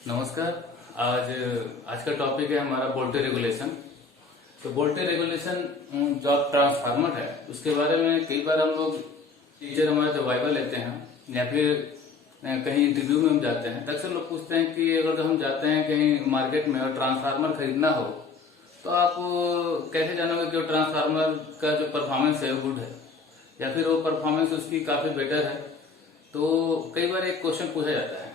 नमस्कार। आज आज का टॉपिक है हमारा वोल्टेज रेगुलेशन। तो वोल्टेज रेगुलेशन जो ट्रांसफार्मर है उसके बारे में कई बार हम लोग टीचर हमारे जब वाइवा लेते हैं या फिर कहीं इंटरव्यू में हम जाते हैं तो अक्सर लोग पूछते हैं कि अगर हम जाते हैं कहीं मार्केट में और ट्रांसफार्मर खरीदना हो तो आप कैसे जानोगे कि वो ट्रांसफार्मर का जो परफॉर्मेंस है वो गुड है या फिर वो परफॉर्मेंस उसकी काफी बेटर है। तो कई बार एक क्वेश्चन पूछा जाता है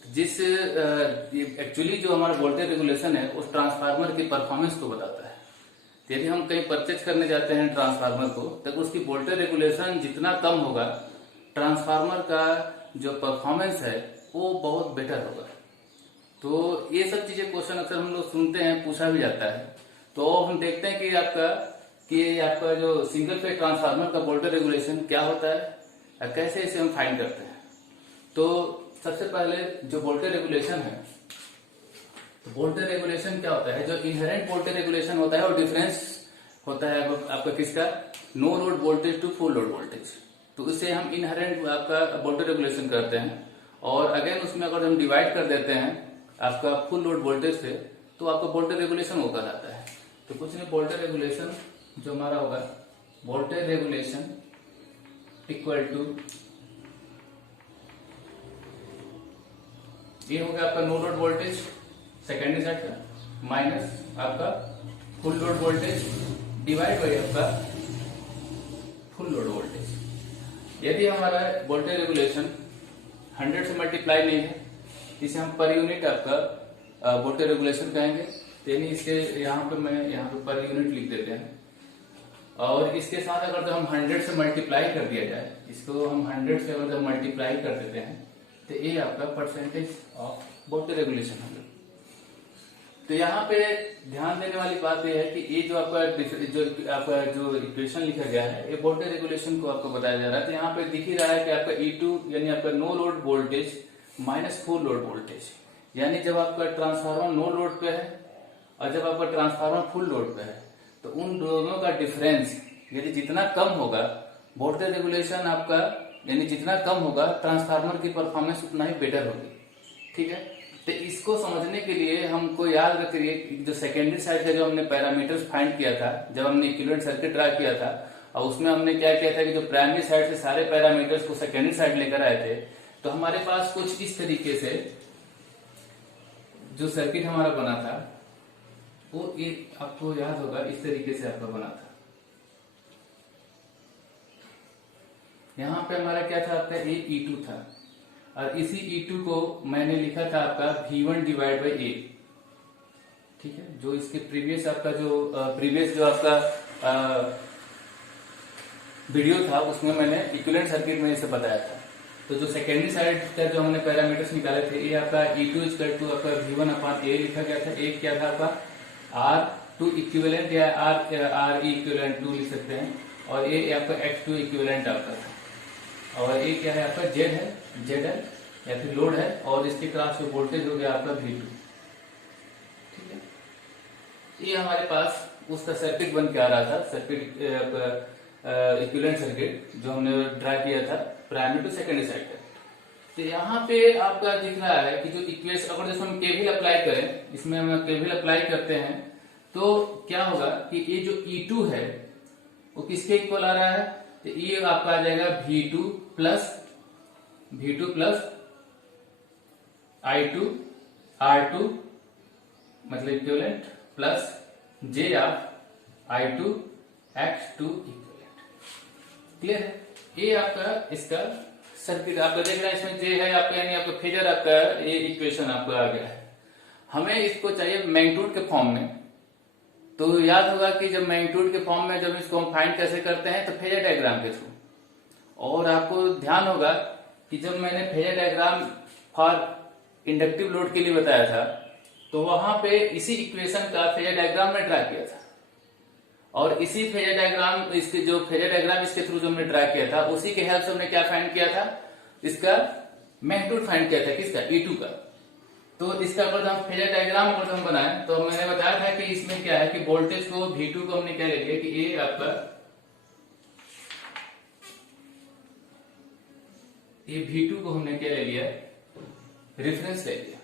जिस एक्चुअली जो हमारा वोल्टेज रेगुलेशन है उस ट्रांसफार्मर की परफॉर्मेंस को बताता है। तो यदि हम कहीं परचेज करने जाते हैं ट्रांसफार्मर को तब उसकी वोल्टेज रेगुलेशन जितना कम होगा ट्रांसफार्मर का जो परफॉर्मेंस है वो बहुत बेटर होगा। तो ये सब चीजें क्वेश्चन अक्सर हम लोग सुनते हैं, पूछा भी जाता है। तो हम देखते हैं कि आपका जो सिंगल फेज ट्रांसफार्मर का वोल्टेज रेगुलेशन क्या होता है, कैसे इसे हम फाइंड करते हैं। तो सबसे पहले जो वोल्टेज रेगुलेशन है, तो वोल्टेज रेगुलेशन क्या होता है, जो इनहेरेंट वोल्टेज रेगुलेशन होता है और डिफरेंस होता है आपका किसका, no load voltage to full load voltage. तो उसे हम इनहेरेंट आपका वोल्टेज रेगुलेशन करते हैं और अगेन उसमें अगर हम डिवाइड कर देते हैं आपका फुल लोड वोल्टेज से तो आपका वोल्टेज रेगुलेशन वो कहलाता है। तो कुछ नहीं, वोल्टेज रेगुलेशन जो हमारा होगा, वोल्टेज रेगुलेशन इक्वल टू ये हो गया आपका no load voltage secondary side का माइनस आपका full load voltage divide by आपका फुल लोड वोल्टेज। यदि हमारा वोल्टेज रेगुलेशन 100 से मल्टीप्लाई नहीं है इसे हम पर यूनिट आपका वोल्टेज रेगुलेशन कहेंगे। यानी इसके यहाँ पे पर यूनिट लिख देते हैं और इसके साथ अगर जो हम 100 से मल्टीप्लाई कर दिया जाए, इसको हम 100 से अगर जब मल्टीप्लाई कर देते हैं तो ये आपका परसेंटेज ऑफ वोल्टेज रेगुलेशन होगा। तो यहाँ पे ध्यान देने वाली बात यह है कि ये जो आपका जो इक्वेशन लिखा गया है ये वोल्टेज रेगुलेशन को आपको बताया जा रहा है। तो यहाँ पे दिख ही रहा है कि आपका E2 यानी आपका no load voltage minus full load voltage, यानी जब आपका ट्रांसफार्मर नो लोड पे है और जब आपका ट्रांसफार्मर फुल लोड पे है तो उन दोनों का डिफरेंस यदि जितना कम होगा वोल्टेज रेगुलेशन आपका, यानी जितना कम होगा ट्रांसफार्मर की परफॉर्मेंस उतना ही बेटर होगी। ठीक है, तो इसको समझने के लिए हमको याद रखिए जो सेकेंडरी साइड का जो हमने पैरामीटर्स फाइंड किया था जब हमने इक्विवेलेंट सर्किट ड्रा किया था और उसमें हमने क्या किया था कि जो प्राइमरी साइड से सारे पैरामीटर्स को सेकेंडरी साइड लेकर आए थे, तो हमारे पास कुछ इस तरीके से जो सर्किट हमारा बना था वो आपको याद होगा इस तरीके से आपका बना था। यहाँ पे हमारा क्या था, आपका E2 था और इसी E2 को मैंने लिखा था आपका V1 डिवाइड बाई A। ठीक है, जो इसके प्रीवियस जो आपका वीडियो था उसमें मैंने इक्विवेलेंट सर्किट में इसे बताया था। तो जो सेकेंडरी साइड का जो हमने पैरामीटर्स निकाले थे ये आपका E2 इक्वल टू आपका V1 अपॉन A लिखा गया था। एक क्या था आपका R2 इक्विवेलेंट या R इक्विवेलेंट 2 लिख सकते हैं और ये आपका X2 इक्विवेलेंट आपका था और ये क्या है आपका Z है, ZL या फिर लोड है और इसके क्रॉस में वोल्टेज हो गया आपका V2। ठीक है, ये हमारे पास उसका सर्किट बन के आ रहा था, सर्किट इक्विवेलेंट सर्किट जो हमने ड्रा किया था प्राइमरी टू सेकेंडरी साइड का। तो यहाँ पे आपका दिख रहा है कि जो इक्वेशन अगर जैसे हम केवीएल अप्लाई करें, इसमें हम केवीएल अप्लाई करते हैं तो क्या होगा कि ये जो E2 है वो किसके इक्वल आ रहा है, तो ये आपका आ जाएगा V2 प्लस I2 R2 मतलब equivalent plus J of I2 X2 equivalent. Clear है, ये आपका इसका सर्किट आपका देख रहे हैं, इसमें J है आपका यानी आपका फेजर आपका ये इक्वेशन आपका आ गया है। हमें इसको चाहिए मैग्नीट्यूड के फॉर्म में। तो याद होगा कि जब मैग्नीट्यूड के फॉर्म में जब इसको हम फाइंड कैसे करते हैं तो फेजर डायग्राम के थ्रू। और आपको ध्यान होगा कि जब मैंने phasor diagram for inductive load के लिए बताया था तो वहां पे इसी इक्वेशन का फेजर डायग्राम में ड्रा किया था और इसी फेजर डायग्राम इसके थ्रू जो हमने ड्रा किया था उसी के हेल्प से हमने क्या फाइंड किया था, इसका मैग्नीट्यूड फाइंड किया था किसका, E2 का। तो इसका अगर हम फेजर डायग्राम अगर हम बनाए तो मैंने बताया था कि इसमें क्या है कि वोल्टेज को V2 को हमने क्या ले लिया कि ये आपका ये V2 को हमने क्या ले लिया, रेफरेंस ले लिया।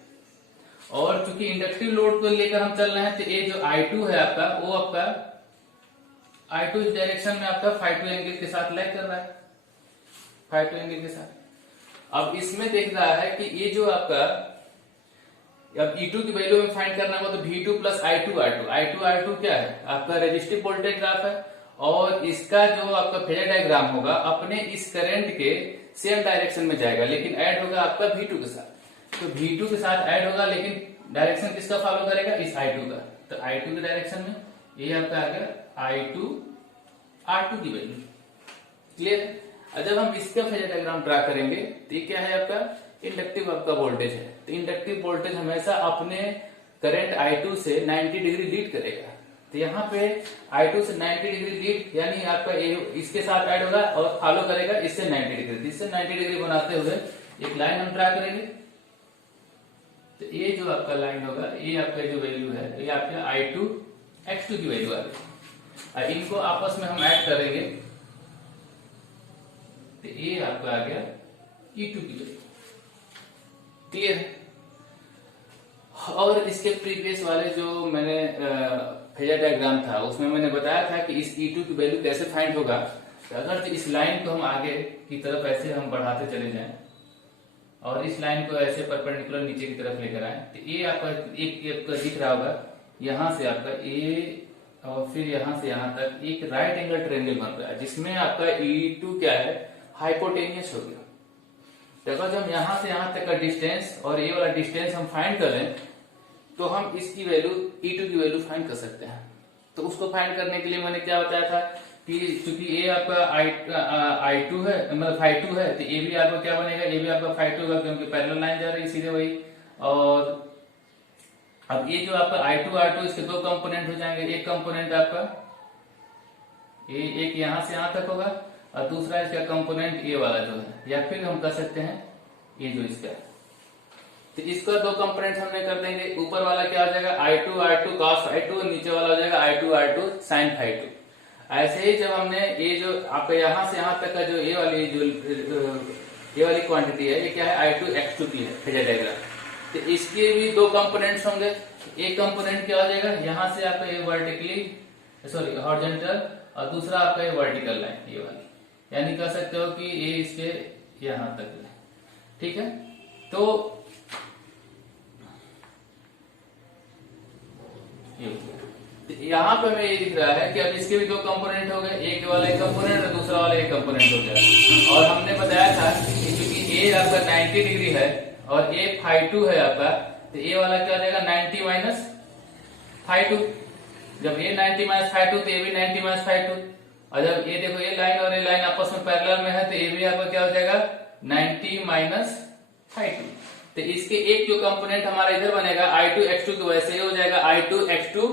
और चूंकि इंडक्टिव लोड को लेकर हम चल रहे हैं, तो ये जो I2 है आपका, वो आपका I2 इस डायरेक्शन में आपका ∅2 एंगल के साथ लैग कर रहा है, ∅2 एंगल के साथ। अब इसमें देख रहा है कि ये जो आपका, अब E2 की वैल्यू में फाइंड करना होगा, तो V2 प्लस I2 क्या है आपका रेजिस्टिव वोल्टेज ग्राफ है, और इसका जो आपका फेजर डायग्राम होगा अपने इस करंट के सेम डायरेक्शन में जाएगा, लेकिन ऐड होगा आपका V2 के साथ। तो V2 के साथ ऐड होगा, लेकिन डायरेक्शन किसका फॉलो करेगा, इस I2 का। तो I2 के डायरेक्शन में ये आपका आ गया I2 R2 की वैल्यू। क्लियर है। और जब हम इसका फेजर डायग्राम ड्रा करेंगे, तो ये क्या है आपका इंडक्टिव आपका वोल्टेज है। तो इंडक्टिव वोल्टेज हमेशा अपने करंट I2 से 90 डिग्री लीड करेगा। तो यहाँ पे I2 से 90 डिग्री लीड, यानी आपका इसके साथ ऐड होगा और फॉलो करेगा इससे 90 डिग्री। इससे 90 डिग्री बनाते हुए एक लाइन हम ड्रा करेंगे। तो ये जो आपका लाइन होगा, ये आपका जो वैल्यू है, ये आपका I2 X2 की वैल्यू आ गई। इनको आपस में हम ऐड करेंगे, तो ये आपका आ गया E2 की वैल्यू। क्लियर है। और इसके प्रीवियस वाले जो मैंने फेजर डायग्राम था, उसमें मैंने बताया था कि इस E2 की वैल्यू कैसे फाइंड होगा। तो अगर तो इस लाइन को हम आगे की तरफ ऐसे हम बढ़ाते चले जाएं और इस लाइन को ऐसे परपेंडिकुलर नीचे की तरफ लेकर आए, तो ये आपका एक दिख रहा होगा, यहां से आपका ए और फिर यहां से यहां तक एक राइट एंगल ट्रायंगल बन रहा है, जिसमें आपका E2 क्या है, हाइपोटेनियस हो गया। तो अगर हम यहां से यहां तक का डिस्टेंस और ये वाला डिस्टेंस हम फाइंड करें, तो हम इसकी वैल्यू E2 की वैल्यू फाइंड कर सकते हैं। तो उसको फाइंड करने के लिए मैंने क्या बताया था कि चूंकि ये आपका I2 है, मतलब ∅2 है, तो ये भी आपका क्या बनेगा, ये भी आपका ∅2 होगा, क्योंकि पैरेलल लाइन जा रही है सीधे वही। और अब ये जो आपका I2 R2, इसके दो कंपोनेंट हो जाएंगे। एक कंपोनेंट आपका ये एक यहां से यहां तक होगा, और दूसरा इसका कंपोनेंट ये वाला जो है, या फिर हम कर सकते हैं ये जो इसका है। तो इसका दो कंपोनेंट हमने कर देंगे। ऊपर वाला क्या हो जाएगा, I2 R2 cos ∅2, नीचे वाला हो जाएगा I2 R2 sin ∅2। ऐसे ही जब हमने ये जो आपका यहां से यहां तक का जो ये वाली क्वांटिटी है, ये क्या है, I2 X2 की है फेजर डायग्राम। तो इसके भी दो कंपोनेंट्स होंगे। एक कंपोनेंट क्या हो जाएगा, यहां से आपका ये हॉरिजॉन्टल, और दूसरा आपका ये वर्टिकल लाइन, ये वाली, यानी कह सकते हो कि ये इसके यहां तक है। ठीक है। तो यहाँ पे हमें ये दिख रहा है कि अब इसके भी दो कंपोनेंट हो गए, एक वाला एक कंपोनेंट और दूसरा वाला एक कंपोनेंट हो गया। और हमने बताया था कि क्योंकि ए आपका 90 डिग्री है और ए ∅2 है आपका, तो ए वाला क्या हो जाएगा 90 माइनस ∅2। जब ए 90 माइनस ∅2, तो ए भी 90 माइनस ∅2। और जब ये देखो ये लाइन और ये लाइन आपस में पैरेलल में है, तो ये भी आपका क्या हो जाएगा 90 माइनस ∅2। तो इसके एक जो कंपोनेंट हमारा इधर बनेगा I2 X2 की वजह से, ये हो जाएगा I2 X2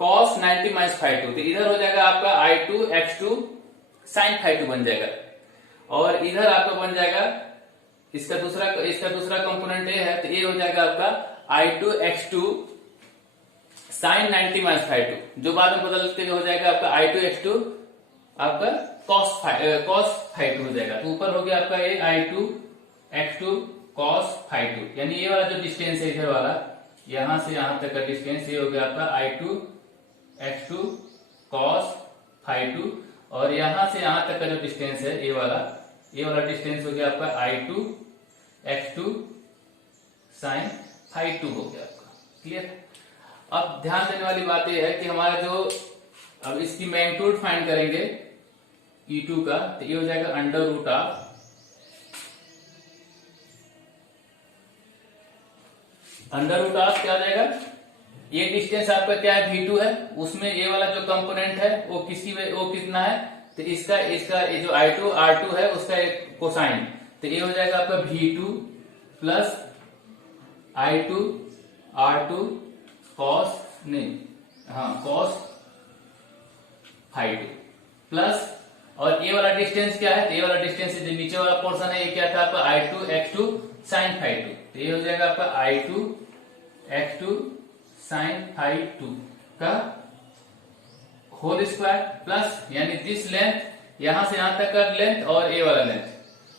cos 90 माइनस ∅2। तो इधर हो जाएगा आपका I2 X2 sin ∅2 बन जाएगा। और इधर आपका बन जाएगा इसका दूसरा कंपोनेंट ये है, तो ये हो जाएगा आपका I2 X2 sin 90 माइनस ∅2, जो बाद में बदलते हो जाएगा आपका I2 X2 आपका cos ∅2 हो जाएगा। तो ऊपर हो गया आपका ये I2 X2 cos ∅2, यानी ये वाला जो डिस्टेंस है इधर वाला, यहां से यहां तक का डिस्टेंस, ये हो गया आपका I2 X2 cos ∅2। और यहां से यहां तक का जो डिस्टेंस है ये वाला डिस्टेंस हो गया आपका I2 X2 sin ∅2 हो गया आपका। क्लियर। अब ध्यान देने वाली बात यह है कि हमारा जो अब इसकी मैग्नीट्यूड फाइंड करेंगे E2 का, तो ये हो जाएगा अंडर रूट ऑफ क्या हो जाएगा, ये डिस्टेंस आपका क्या है V2 है, उसमें ये वाला जो कंपोनेंट है वो कितना है, तो इसका ये जो I2 R2 है उसका एक कोसाइन, तो ये हो जाएगा आपका V2 plus I2 R2 cos ∅2 plus, और ये वाला डिस्टेंस क्या है, तो ये वाला डिस्टेंस जो नीचे वाला पोर्शन है, ये क्या था आपका I2 X2 sin ∅2। तो ये हो जाएगा आपका I2 X2 sin ∅2 का होल स्क्वायर प्लस, यानी दिस लेंथ, यहां से यहां तक का लेंथ और ये वाला लेंथ,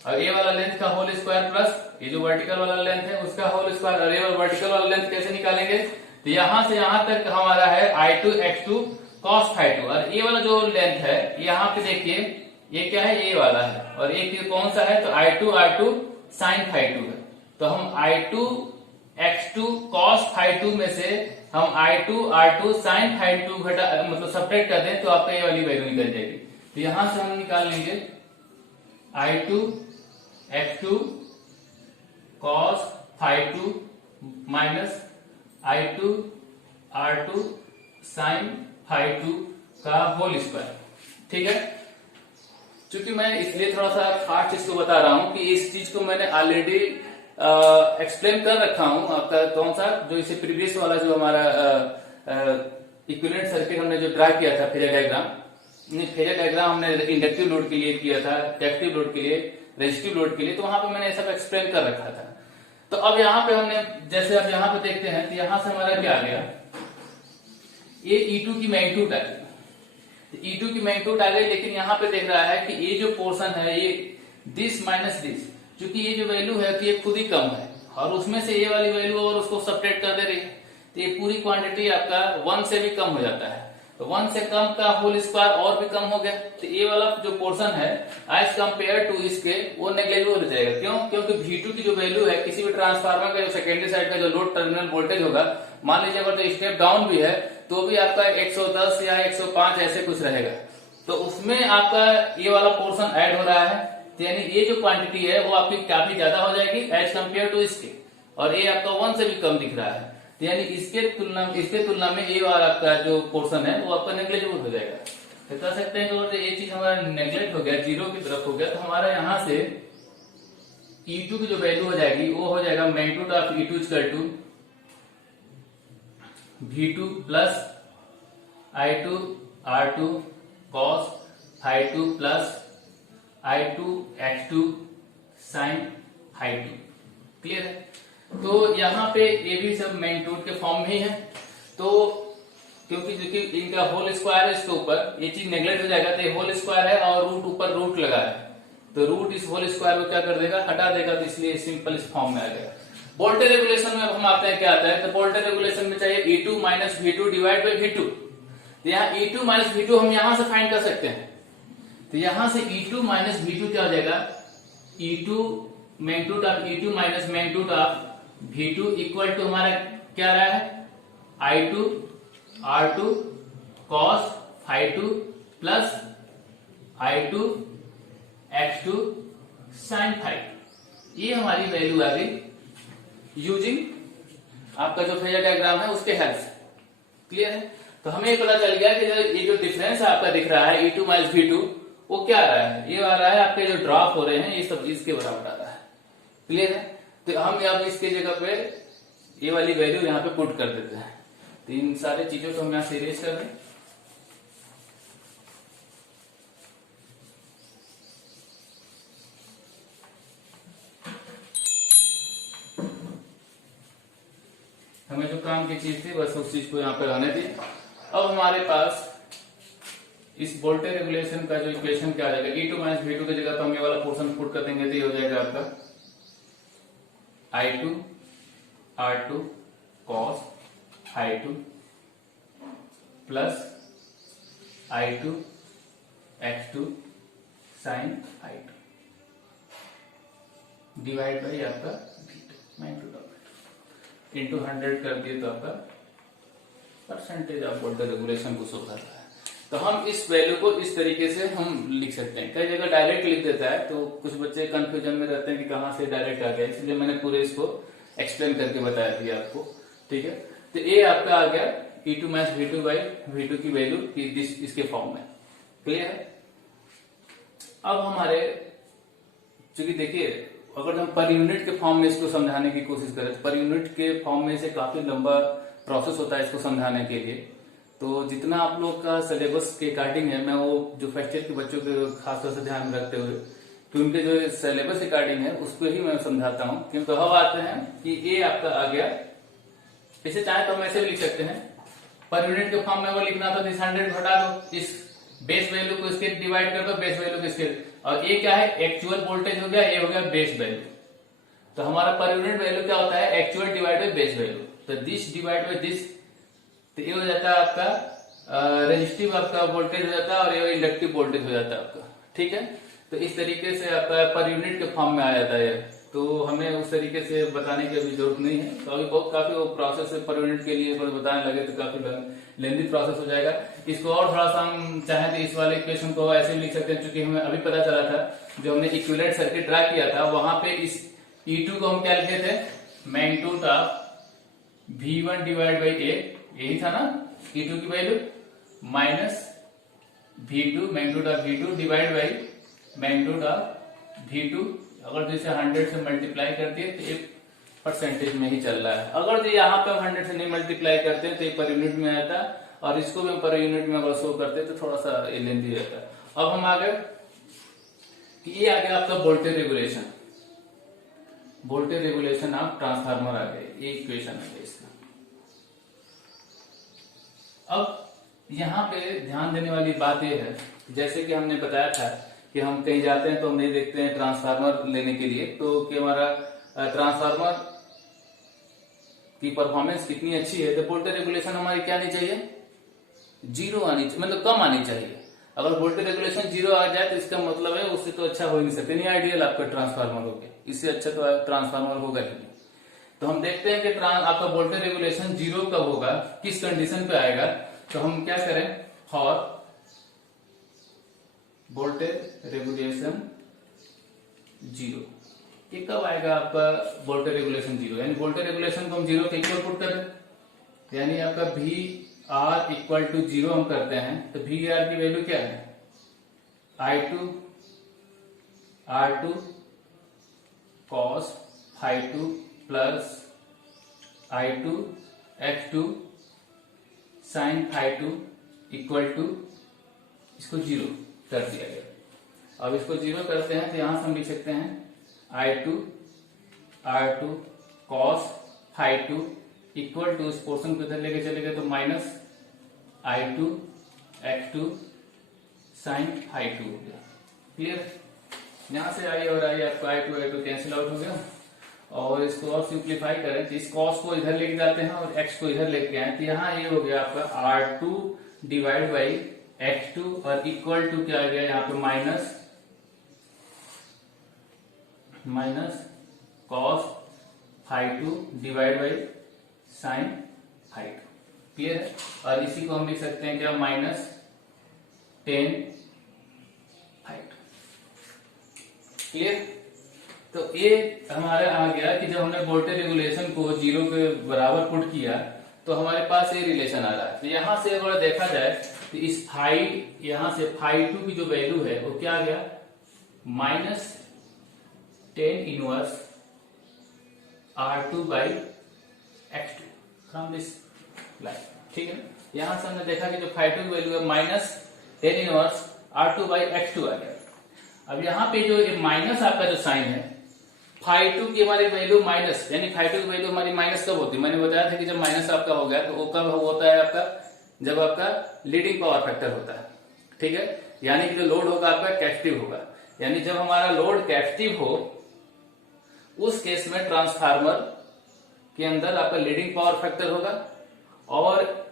और ये वाला लेंथ का होल स्क्वायर प्लस ये जो वर्टिकल वाला लेंथ है उसका होल स्क्वायर, और ये वाला वर्टिकल वाला लेंथ कैसे निकालेंगे, तो यहां से यहां तक हमारा है I2 x2 cos phi2, और ये वाला जो लेंथ है यहाँ पे देखिए ये क्या है, ये वाला है, और ये कौन सा है, तो I2 R2 sin phi2 है। तो हम I2 x2 cos phi2 में से हम I2 R2 sin phi2 घटा मतलब सब्ट्रैक्ट कर दें तो आपका ये वाली वैल्यू निकल जाएगी। तो यहां से हम निकाल लेंगे I2 x2 cos phi2 minus I2 R2 sin phi2 का होल स्क्वायर। ठीक है, क्योंकि मैं इसलिए थोड़ा सा फास्ट इसको बता रहा हूं कि इस चीज को मैंने ऑलरेडी एक्सप्लेन कर रखा हूं आपका कौन सा, जो इसे प्रीवियस वाला जो हमारा इक्विवेलेंट सर्किट हमने जो ड्रा किया था फेजर डायग्राम, फेजर डायग्राम हमने इंडक्टिव लोड के लिए किया था, कैपेसिटिव लोड के लिए, रेजिस्टिव लोड के लिए, तो वहां पे मैंने सब एक्सप्लेन कर रखा था। तो अब यहाँ पे हमने जैसे अब यहाँ पे देखते हैं तो यहां से हमारा क्या आ गया, ये E2 की मैग्नीट्यूड आ गई, E2 की मैग्नीट्यूड आ गई, लेकिन यहाँ पे देख रहा है कि ये जो पोर्शन है ये दिस माइनस दिस, क्योंकि ये जो वैल्यू है कि ये खुद ही कम है और उसमें से ये वाली वैल्यू और उसको सब्ट्रैक्ट कर दे रही है, तो ये पूरी क्वांटिटी आपका 1 से भी कम हो जाता है। तो 1 से कम का होल स्क्वायर और भी कम हो गया, तो ये वाला जो पोर्शन है एज कंपेयर टू इसके वो नेग्लेजिबल हो जाएगा। क्यों? क्योंकि V2 की जो वैल्यू है किसी भी ट्रांसफार्मर का जो सेकेंडरी साइड का जो लोड टर्मिनल वोल्टेज होगा, मान लीजिए अगर तो स्टेप डाउन भी है तो भी आपका 110 या 105 ऐसे कुछ रहेगा, तो उसमें आपका ये वाला पोर्शन ऐड हो रहा है, तो यानी ये जो क्वांटिटी है वो आपकी काफी ज्यादा हो जाएगी एज कंपेयर टू इसके, और ये आपका 1 से भी कम दिख रहा है, तो यानी इसके तुलना में ये वाला आपका जो पोर्शन है वो आपका नेग्लेजिबल हो जाएगा। तो कह सकते हैं कि अगर ये चीज हमारा नेग्लेक्ट हो गया, जीरो की तरफ हो गया, तो हमारा यहाँ से E2 की जो वैल्यू हो जाएगी वो हो जाएगा magnitude of E2 equal to V2 plus I2 R2 cos phi2 plus I2 x2 sin phi2। Clear है? तो यहाँ पे ये भी सब मैग्नीट्यूड के फॉर्म में ही है, तो क्योंकि इनका होल स्क्वायर है इसके ऊपर, ये चीज नेग्लेक्ट हो जाएगा, तो ये होल स्क्वायर है और रूट ऊपर रूट लगा है, तो रूट इस होल स्क्वायर को क्या कर देगा, हटा देगा, तो इसलिए सिंपल इस फॉर्म में आ जाएगा। वोल्टेज रेगुलेशन में अब हम आते हैं, क्या आता है, तो वोल्टेज रेगुलेशन में चाहिए E2 minus V2 divide by V2, तो यहाँ E2 माइनस V2 हम यहां से फाइंड कर सकते हैं, तो यहां से E2 माइनस V2 क्या हो जाएगा, E2 magnitude of E2 minus magnitude of V2 equal to हमारा क्या रहा है, I2 R2 cos phi2 plus I2 x2 sin phi। ये हमारी वैल्यू आ गई यूजिंग आपका जो फेजर डायग्राम है उसके हेल्प से। क्लियर है? तो हमें ये पता चल गया कि ये जो डिफरेंस आपका दिख रहा है E2 माइनस V2 वो क्या आ रहा है, ये आ रहा है आपके जो ड्रॉप हो रहे हैं ये सब इसके बराबर आ रहा है। क्लियर है? तो हम अब इसके जगह पे ये वाली वैल्यू यहाँ पे पुट कर देते हैं, तो इन सारी चीजों को हम यहाँ से इरेज कर दें। हमें जो काम की चीज थी बस उस चीज को यहाँ पे रहने दी। अब हमारे पास इस वोल्टेज रेगुलेशन का जो इक्वेशन क्या आ जाएगा, E2 माइनस V2 की जगह पे हम ये वाला पोर्शन पुट कर देंगे, तो ये हो जाएगा आपका I2 R2 cos phi2 plus I2 x2 sin phi2 divide by आपका V2 मैग्नीट्यूड ऑफ इंटू 100 कर दिए तो आपका परसेंटेज ऑफ वोल्टेज रेगुलेशन को शो कर रहा है। तो हम इस वैल्यू को इस तरीके से हम लिख सकते हैं। कई जगह डायरेक्ट लिख देता है तो कुछ बच्चे कंफ्यूजन में रहते हैं कि कहां से डायरेक्ट आ गया, इसलिए मैंने पूरे इसको एक्सप्लेन करके बताया दिया आपको। ठीक है, तो ये आपका आ गया E2 minus V2 by V2 की वैल्यू इसके फॉर्म में। क्लियर है? अब हमारे चूंकि देखिए अगर हम पर यूनिट के फॉर्म में इसको समझाने की कोशिश करें तो पर यूनिट के फॉर्म में से काफी लंबा प्रोसेस होता है इसको समझाने के लिए। तो जितना आप लोग का सिलेबस के अकॉर्डिंग है, मैं वो जो फर्स्ट ईयर के बच्चों के खासतौर से ध्यान रखते हुए कि उनके जो सिलेबस अकॉर्डिंग है उस पर ही मैं समझाता हूँ। क्योंकि अब आते हैं कि ये आपका आ गया, इसे चाहे तो हम ऐसे भी लिख सकते हैं, पर यूनिट के फॉर्म में अगर लिखना तो 100 घटा दो, इस बेस वैल्यू को इसके डिवाइड कर दो, बेस वैल्यू को इसके, और ये क्या है, एक्चुअल वोल्टेज हो गया, ये हो गया बेस वैल्यू। तो हमारा पर यूनिट वैल्यू क्या होता है, actual divide by base value. तो दिस डिवाइड बाई दिस, तो ये हो जाता है आपका रेजिस्टिव आपका वोल्टेज हो जाता है, और ये इंडक्टिव वोल्टेज हो जाता है आपका। ठीक है, तो इस तरीके से आपका पर यूनिट के फॉर्म में आ जाता है। तो हमें उस तरीके से बताने की अभी जरूरत नहीं है, तो अभी बहुत काफी वो प्रोसेस है पर यूनिट के लिए अगर बताने लगे तो काफी लेंदी प्रोसेस हो जाएगा। इसको और थोड़ा सा हम चाहें तो इस वाले इक्वेशन को ऐसे भी लिख सकते हैं, क्योंकि हमें अभी पता चला था जो हमने इक्विवेलेंट सर्किट ड्रा किया था वहां पे इस E2 को हम क्या लिखे थे, magnitude of V1 divide by A, यही था ना E2 की value, minus V2 magnitude of V2 divide by magnitude of V2। अगर जैसे 100 से मल्टीप्लाई करती है तो एक परसेंटेज में ही चल रहा है। अगर जो यहाँ पे हम 100 से नहीं मल्टीप्लाई करते तो एक पर यूनिट में आता, और इसको भी हम पर यूनिट में अगर शो करते तो थोड़ा सा लेंदी रहता है। अब हम आ गए, ये आ गया आपका voltage regulation, voltage regulation of transformer आ गए, ये इक्वेशन है इसका। अब यहाँ पे ध्यान देने वाली बात यह है, जैसे कि हमने बताया था कि हम कहीं जाते हैं तो हम नहीं देखते हैं ट्रांसफार्मर लेने के लिए, तो कि हमारा ट्रांसफार्मर की परफॉर्मेंस कितनी अच्छी है, तो वोल्टेज रेगुलेशन हमारी क्या आनी चाहिए, जीरो आनी चाहिए, मतलब कम आनी चाहिए। अगर वोल्टेज रेगुलेशन जीरो आ जाए तो इसका मतलब है उससे तो अच्छा हो ही नहीं सकता, नहीं आइडियल आपका ट्रांसफार्मर हो गया, इससे अच्छा तो ट्रांसफार्मर होगा ही नहीं। तो हम देखते हैं कि आपका वोल्टेज रेगुलेशन जीरो कब होगा, किस कंडीशन पे आएगा। तो हम क्या करें, फॉर वोल्टेज रेगुलेशन जीरो, ये कब आएगा आपका वोल्टेज रेगुलेशन जीरो, यानी वोल्टेज रेगुलेशन को हम जीरो के इक्वल पुट करें, यानी आपका V R equal to zero हम करते हैं, तो वी आर की वैल्यू क्या है, I2 R2 cos phi2 plus I2 X2 sin phi2 equal to, इसको जीरो कर दिया गया। अब इसको जीरो करते हैं तो यहां से हम लिख सकते हैं I2 R2 cos phi2 equal to, इस पोर्शन को इधर लेके चले गए तो minus I2 X2 sin phi2 हो गया। क्लियर, यहां से आई और आई आपका I2 कैंसिल आउट हो गया। और इसको और सिंप्लीफाई करें तो इस cos को इधर लेके जाते हैं और x को इधर लेके आए, तो यहाँ ये हो गया आपका R2 डिवाइड बाई X2 और इक्वल टू क्या आ गया यहाँ पे minus cos phi2 divide by sin phi2। Clear है, और इसी को हम लिख सकते हैं क्या, माइनस 10 phi2। क्लियर, तो ये हमारा आ गया कि जब हमने वोल्टेज रेगुलेशन को जीरो के बराबर पुट किया तो हमारे पास ये रिलेशन आ रहा है। तो यहां से अगर देखा जाए तो इस फाई, यहां से phi2 की जो वैल्यू है वो क्या आ गया, minus 10 inverse R2 by X2 from this line. ठीक है, यहां से हमने देखा कि जो phi2 की वैल्यू है minus 10 inverse R2 by X2 आ गया। अब यहाँ पे जो ये माइनस आपका जो साइन है, phi2 की हमारी वैल्यू माइनस, यानी phi2 की वैल्यू हमारी माइनस कब होती है, मैंने बताया था कि जब माइनस आपका हो गया तो वो कब होता है आपका, जब आपका लीडिंग पावर फैक्टर होता है। ठीक है, यानी कि जो लोड होगा आपका कैपेसिटिव होगा, यानी जब हमारा लोड कैपेसिटिव हो उस केस में ट्रांसफार्मर के अंदर आपका लीडिंग पावर फैक्टर होगा, और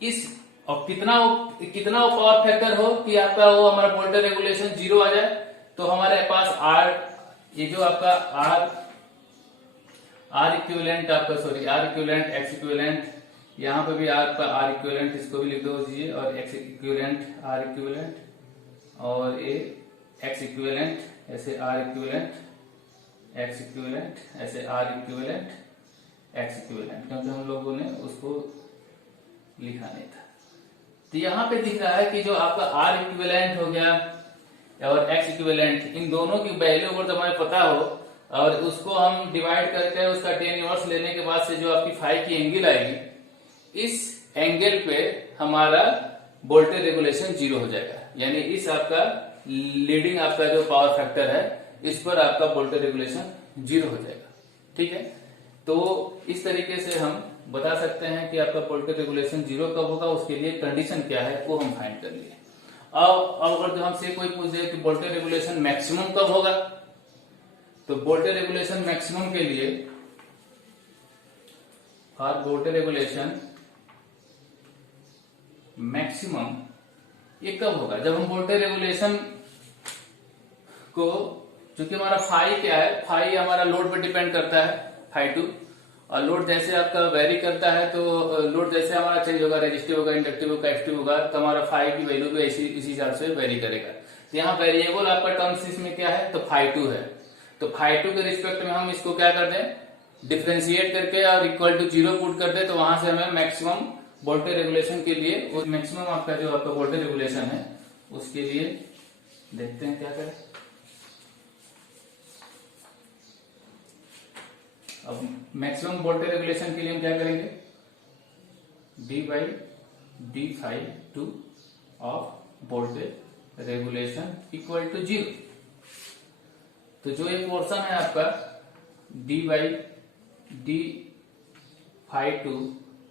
इस और कितना वो पावर फैक्टर हो कि आपका वो हमारा वोल्टेज रेगुलेशन जीरो आ जाए, तो हमारे पास आर, ये जो आपका आर इक्विवेलेंट आपका, sorry R equivalent X equivalent, यहाँ पे भी आपका आर इक्विवेलेंट, इसको भी लिख दो दीजिए, और एक्स इक्विवेलेंट आर इक्विवेलेंट, और ये एक्स इक्विवेलेंट, ऐसे आर इक्विवेलेंट एक्स इक्विवेलेंट, ऐसे आर इक्विवेलेंट एक्स इक्विवेलेंट, क्योंकि हम लोगों ने उसको लिखा नहीं था। तो यहाँ पे दिख रहा है कि जो आपका आर इक्विवेलेंट हो गया और एक्स इक्विवेलेंट, इन दोनों की वैल्यू अगर हमें पता हो और उसको हम डिवाइड करके उसका 10 इनवर्स लेने के बाद से जो आपकी फाई की एंगल आएगी, इस एंगल पे हमारा वोल्टेज रेगुलेशन जीरो हो जाएगा, यानी इस आपका लीडिंग आपका जो पावर फैक्टर है इस पर आपका वोल्टेज रेगुलेशन जीरो हो जाएगा। ठीक है, तो इस तरीके से हम बता सकते हैं कि आपका वोल्टेज रेगुलेशन जीरो कब होगा, उसके लिए कंडीशन क्या है वो हम फाइंड कर लिए। अब अगर जो हमसे कोई पूछ दे कि वोल्टेज रेगुलेशन मैक्सिमम कब होगा, तो वोल्टेज रेगुलेशन मैक्सिमम के लिए फॉर वोल्टेज रेगुलेशन मैक्सिमम ये कब होगा, जब हम वोल्टेज रेगुलेशन को, चूंकि हमारा फाई क्या है, फाई हमारा लोड पे डिपेंड करता है, फाई टू, और लोड जैसे आपका वेरी करता है तो लोड जैसे हमारा चेंज होगा, रेजिस्टिव होगा, इंडक्टिव होगा, कैपेसिटिव होगा, तो हमारा फाई की वैल्यू भी इसी हिसाब से वेरी करेगा। तो यहाँ वेरिएबल आपका टर्म्स इसमें क्या है, तो फाई टू है। तो फाई टू के रिस्पेक्ट में हम इसको क्या कर दें, डिफ्रेंशिएट करके और इक्वल टू 0 पुट कर दे, तो वहां से हमें मैक्सिमम वोल्टेज रेगुलेशन के लिए, मैक्सिमम आपका जो आपका वोल्टेज रेगुलेशन है उसके लिए देखते हैं क्या करें। अब मैक्सिमम वोल्टेज रेगुलेशन के लिए हम क्या करेंगे, d/d∅2 of voltage regulation equal to 0। तो जो एक पोर्शन है आपका d/d∅2,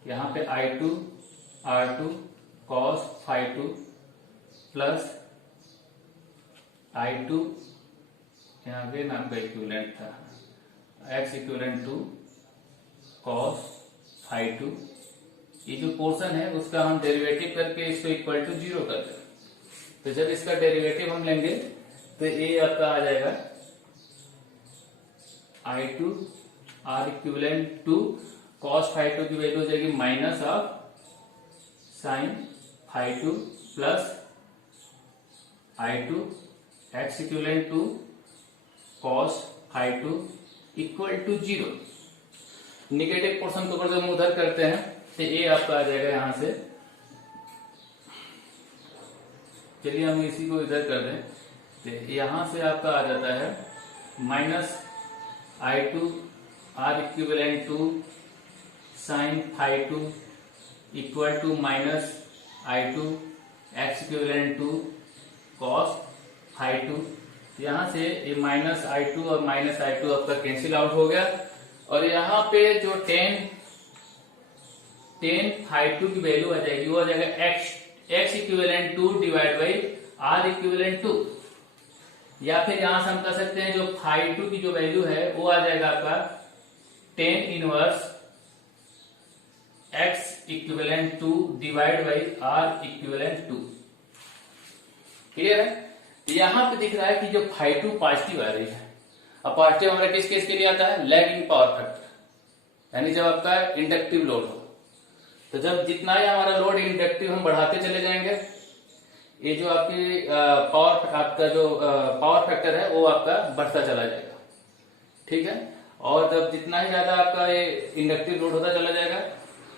यहाँ पे I2 R2 cos ∅2 plus I2, यहाँ पे ना आपका इक्विवेलेंट था x इक्विवेलेंट टू cos ∅2, ये जो पोर्शन है उसका हम डेरिवेटिव करके इसको इक्वल टू 0 कर दें। तो जब इसका डेरिवेटिव हम लेंगे तो ये आपका आ जाएगा I2 R equivalent to cos ∅2 की वैल्यू हो जाएगी minus of sine ∅2 plus I2 x equivalent to cos ∅2 equal to 0। Negative portion को अगर हम उधर करते हैं तो ये आपका आ जाएगा यहां से, चलिए हम इसी को इधर कर दें, तो यहां से आपका आ जाता है minus I2 R equivalent to sine ∅2 equal to minus I2 x equivalent to cos ∅2। यहां से ये माइनस I2 और माइनस I2 आपका कैंसिल आउट हो गया, और यहाँ पे जो tan ∅2 की वैल्यू आ जाएगी वो आ जाएगा x equivalent to divide by R equivalent to, या फिर यहां से हम कर सकते हैं जो ∅2 की जो वैल्यू है वो आ जाएगा आपका tan inverse x equivalent to divide by R equivalent to. Clear है? यहां पे दिख रहा है कि जो ∅2 पॉजिटिव आ रही है। अब पॉजिटिव हमारा किस केस के लिए आता है, लैगिंग पावर फैक्टर, यानी जब आपका इंडक्टिव लोड हो। तो जब जितना ही हमारा लोड इंडक्टिव हम बढ़ाते चले जाएंगे, ये जो आपकी आपका जो पावर फैक्टर है वो आपका बढ़ता चला जाएगा, ठीक है। और जब जितना ही ज्यादा आपका ये इंडक्टिव लोड होता चला जाएगा,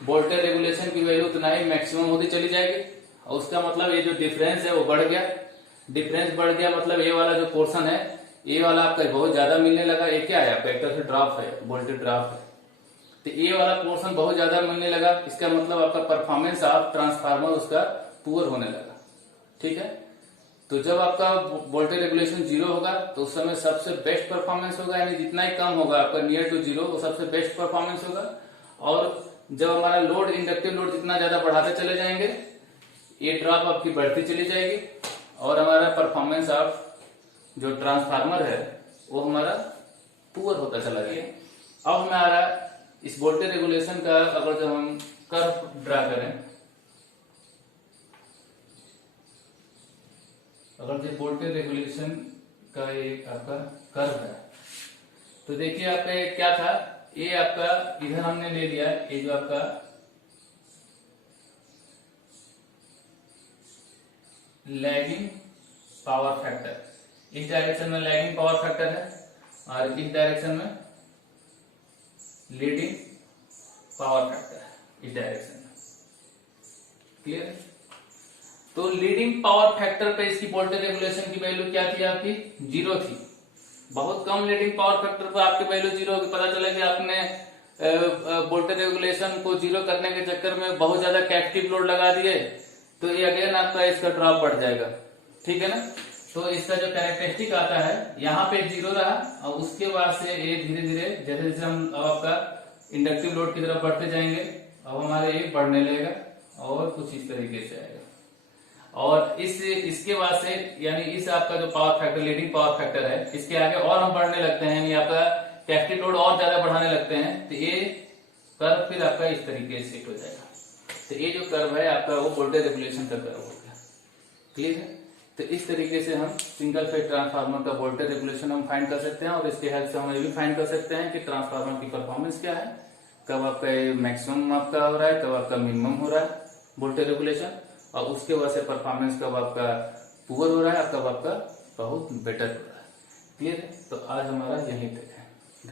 वोल्टेज रेगुलेशन की वैल्यू उतना ही मैक्सिमम होती चली जाएगी, और उसका मतलब ये जो डिफरेंस है वो बढ़ गया। डिफरेंस बढ़ गया मतलब ये वाला जो पोर्शन है, ये वाला आपका बहुत ज्यादा मिलने लगा। ये क्या है आपका, एक तरह से ड्रॉप है, वोल्टेज ड्रॉप है। तो ये वाला पोर्शन बहुत ज्यादा मिलने लगा, इसका मतलब आपका परफॉर्मेंस ऑफ ट्रांसफार्मर उसका पुअर होने लगा, ठीक है। तो जब आपका वोल्टेज रेगुलेशन 0 होगा तो उस समय सबसे बेस्ट परफॉर्मेंस होगा, यानी जितना ही कम होगा आपका नियर टू 0 वो सबसे बेस्ट परफॉर्मेंस होगा। और जब हमारा लोड, इंडक्टिव लोड जितना ज्यादा बढ़ाते चले जाएंगे, ये ड्रॉप आपकी बढ़ती चली जाएगी, और हमारा परफॉर्मेंस ऑफ जो ट्रांसफार्मर है वो हमारा पुअर होता चला जाएगा। अब हमारा इस वोल्टेज रेगुलेशन का अगर जब हम कर्व ड्रा करें, अगर जो वोल्टेज रेगुलेशन का एक आपका कर्व है, तो देखिए आपका क्या था, ये आपका इधर हमने ले लिया, ये जो आपका लैगिंग पावर फैक्टर, इस डायरेक्शन में लैगिंग पावर फैक्टर है, और इस डायरेक्शन में लीडिंग पावर फैक्टर है, इस डायरेक्शन में। क्लियर है? तो लीडिंग पावर फैक्टर पे इसकी वोल्टेज रेगुलेशन की वैल्यू क्या थी आपकी, 0 थी। बहुत कम लीडिंग पावर फैक्टर पर आपकी वैल्यू 0 होगी। पता चला कि आपने वोल्टेज रेगुलेशन को 0 करने के चक्कर में बहुत ज्यादा कैपेसिटिव लोड लगा दिए, तो ये अगेन आपका इसका ड्रॉप बढ़ जाएगा, ठीक है ना। तो इसका जो कैरेक्टरिस्टिक आता है, यहाँ पे 0 रहा, और उसके बाद से ये धीरे धीरे जैसे जैसे हम अब आपका इंडक्टिव लोड की तरफ बढ़ते जाएंगे, अब हमारे ये बढ़ने लगेगा और कुछ इस तरीके से आएगा। और इसके बाद से यानी इस आपका जो power factor, leading power factor है, इसके आगे और हम बढ़ने लगते हैं, यानी आपका कैपेसिटी लोड और ज्यादा बढ़ाने लगते हैं, तो ये कर्व फिर आपका इस तरीके से सेट हो जाएगा। तो ये जो कर्व है आपका वो वोल्टेज रेगुलेशन का कर्व हो गया। क्लियर है? तो इस तरीके से हम सिंगल फेज ट्रांसफार्मर का वोल्टेज रेगुलेशन हम फाइंड कर सकते हैं, और इसके हेल्प से हम ये भी फाइंड कर सकते हैं कि ट्रांसफार्मर की परफॉर्मेंस क्या है, कब आपका मैक्सिमम आपका हो रहा है, कब आपका मिनिमम हो रहा है वोल्टेज रेगुलेशन, और उसके बाद से परफॉर्मेंस कब आपका पुअर हो रहा है और कब आपका बहुत बेटर हो रहा है। क्लियर है? तो आज हमारा यही तक है।